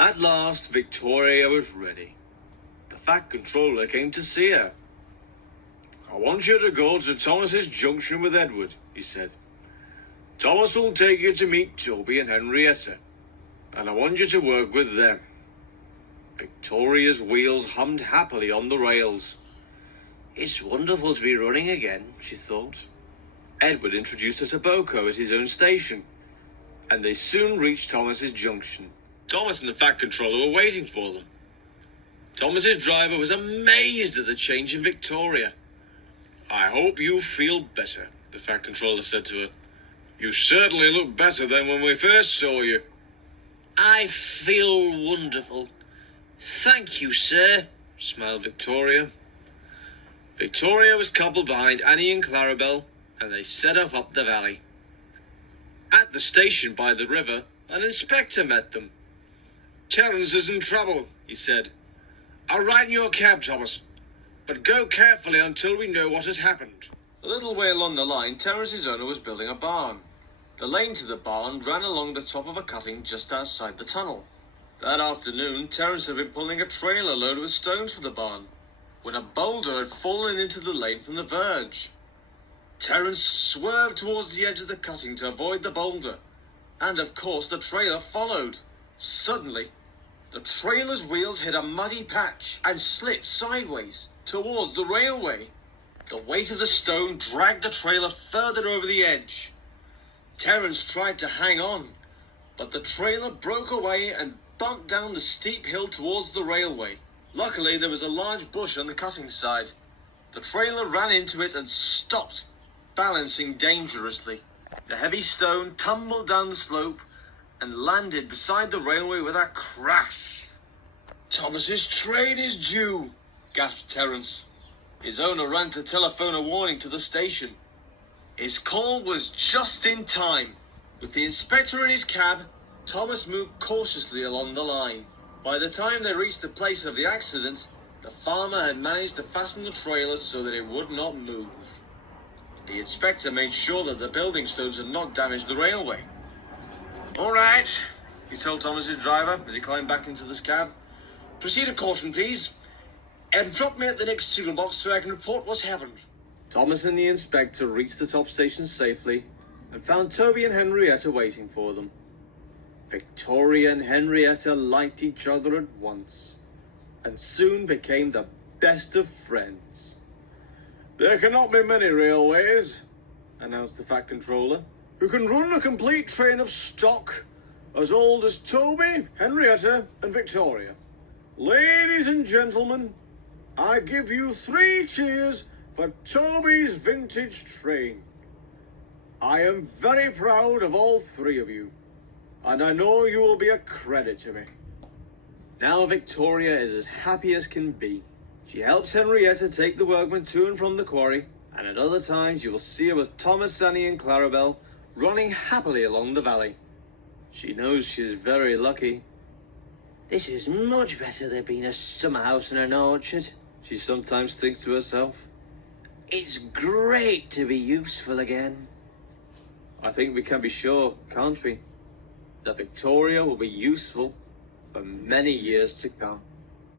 At last, Victoria was ready. The Fat Controller came to see her. "I want you to go to Thomas's junction with Edward," he said. "Thomas will take you to meet Toby and Henrietta, and I want you to work with them." Victoria's wheels hummed happily on the rails. "It's wonderful to be running again," she thought. Edward introduced her to Boko at his own station, and they soon reached Thomas's junction. Thomas and the Fat Controller were waiting for them. Thomas's driver was amazed at the change in Victoria. "I hope you feel better," the Fat Controller said to her. "You certainly look better than when we first saw you." "I feel wonderful. Thank you, sir," smiled Victoria. Victoria was coupled behind Annie and Clarabel, and they set off up the valley. At the station by the river, an inspector met them. "Terence is in trouble," he said. "I'll ride in your cab, Thomas, but go carefully until we know what has happened." A little way along the line, Terence's owner was building a barn. The lane to the barn ran along the top of a cutting just outside the tunnel. That afternoon, Terence had been pulling a trailer loaded with stones for the barn, when a boulder had fallen into the lane from the verge. Terence swerved towards the edge of the cutting to avoid the boulder, and of course the trailer followed. Suddenly, the trailer's wheels hit a muddy patch and slipped sideways towards the railway. The weight of the stone dragged the trailer further over the edge. Terence tried to hang on, but the trailer broke away and bumped down the steep hill towards the railway. Luckily, there was a large bush on the cutting side. The trailer ran into it and stopped, balancing dangerously. The heavy stone tumbled down the slope and landed beside the railway with a crash. "Thomas's train is due," gasped Terence. His owner ran to telephone a warning to the station. His call was just in time. With the inspector in his cab, Thomas moved cautiously along the line. By the time they reached the place of the accident, the farmer had managed to fasten the trailer so that it would not move. The inspector made sure that the building stones had not damaged the railway. "All right," he told Thomas's driver as he climbed back into the cab. "Proceed with caution, please. And drop me at the next signal box so I can report what's happened." Thomas and the inspector reached the top station safely and found Toby and Henrietta waiting for them. Victoria and Henrietta liked each other at once, and soon became the best of friends. "There cannot be many railways," announced the Fat Controller, "who can run a complete train of stock as old as Toby, Henrietta, and Victoria. Ladies and gentlemen, I give you 3 cheers for Toby's vintage train. I am very proud of all 3 of you, and I know you will be a credit to me." Now Victoria is as happy as can be. She helps Henrietta take the workmen to and from the quarry, and at other times you will see her with Thomas, Annie and Clarabel running happily along the valley. She knows she is very lucky. "This is much better than being a summer house in an orchard," she sometimes thinks to herself. "It's great to be useful again." I think we can be sure, can't we, that Victoria will be useful for many years to come.